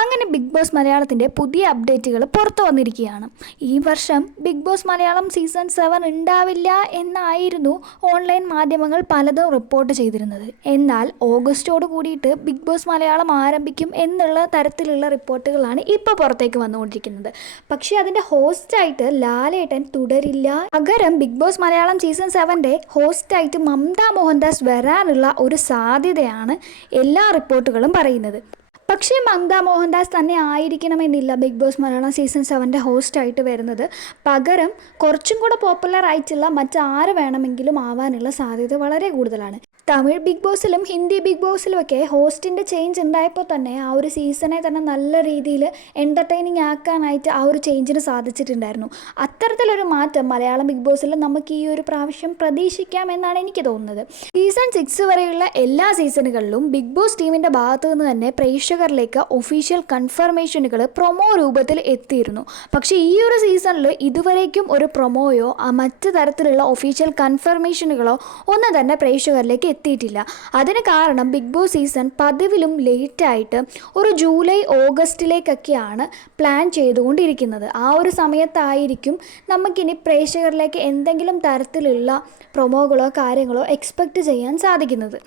അങ്ങനെ big boss മലയാളത്തിൻ്റെ പുതിയ അപ്ഡേറ്റുകൾ പുറത്തു വന്നിരിക്കുകയാണ്. ഈ വർഷം ബിഗ് ബോസ് മലയാളം സീസൺ 7 ഉണ്ടാവില്ല എന്നായിരുന്നു ഓൺലൈൻ മാധ്യമങ്ങൾ പലതും റിപ്പോർട്ട് ചെയ്തിരുന്നത്. എന്നാൽ ഓഗസ്റ്റോട് കൂടിയിട്ട് ബിഗ് ബോസ് മലയാളം ആരംഭിക്കും എന്നുള്ള തരത്തിലുള്ള റിപ്പോർട്ടുകളാണ് ഇപ്പോൾ പുറത്തേക്ക് വന്നുകൊണ്ടിരിക്കുന്നത്. പക്ഷേ അതിൻ്റെ ഹോസ്റ്റായിട്ട് ലാലേട്ടൻ തുടരില്ല. പകരം ബിഗ് ബോസ് മലയാളം സീസൺ 7 ഹോസ്റ്റായിട്ട് മമത മോഹൻദാസ് വരാനുള്ള ഒരു സാധ്യതയാണ് എല്ലാ റിപ്പോർട്ടുകളും പറയുന്നത്. പക്ഷേ മമത മോഹൻദാസ് തന്നെ ആയിരിക്കണമെന്നില്ല ബിഗ് ബോസ് മലയാളം സീസൺ 7 ഹോസ്റ്റായിട്ട് വരുന്നത്. പകരം കുറച്ചും കൂടെ പോപ്പുലർ ആയിട്ടുള്ള മറ്റാര് വേണമെങ്കിലും ആവാനുള്ള സാധ്യത വളരെ കൂടുതലാണ്. തമിഴ് ബിഗ് ബോസിലും ഹിന്ദി ബിഗ് ബോസിലും ഒക്കെ ഹോസ്റ്റിൻ്റെ ചേഞ്ച് ഉണ്ടായപ്പോൾ തന്നെ ആ ഒരു സീസണെ തന്നെ നല്ല രീതിയിൽ എൻ്റർടൈനിങ് ആക്കാനായിട്ട് ആ ഒരു ചേഞ്ചിന് സാധിച്ചിട്ടുണ്ടായിരുന്നു. അത്തരത്തിലൊരു മാറ്റം മലയാളം ബിഗ് ബോസിൽ നമുക്ക് ഈ ഒരു പ്രാവശ്യം പ്രതീക്ഷിക്കാമെന്നാണ് എനിക്ക് തോന്നുന്നത്. സീസൺ 6 വരെയുള്ള എല്ലാ സീസണുകളിലും ബിഗ് ബോസ് ടീമിൻ്റെ ഭാഗത്തു നിന്ന് തന്നെ പ്രേക്ഷകരിലേക്ക് ഒഫീഷ്യൽ കൺഫർമേഷനുകൾ പ്രൊമോ രൂപത്തിൽ എത്തിയിരുന്നു. പക്ഷേ ഈ ഒരു സീസണിൽ ഇതുവരേക്കും ഒരു പ്രൊമോയോ മറ്റ് തരത്തിലുള്ള ഒഫീഷ്യൽ കൺഫർമേഷനുകളോ ഒന്നും തന്നെ പ്രേക്ഷകരിലേക്ക് എത്തിയിട്ടില്ല. അതിന് കാരണം ബിഗ് ബോസ് സീസൺ പതിവിലും ലേറ്റായിട്ട് ഒരു ജൂലൈ ഓഗസ്റ്റിലേക്കൊക്കെയാണ് പ്ലാൻ ചെയ്തുകൊണ്ടിരിക്കുന്നത്. ആ ഒരു സമയത്തായിരിക്കും നമുക്കിനി പ്രേക്ഷകരിലേക്ക് എന്തെങ്കിലും തരത്തിലുള്ള പ്രൊമോകളോ കാര്യങ്ങളോ എക്സ്പെക്റ്റ് ചെയ്യാൻ സാധിക്കുന്നത്.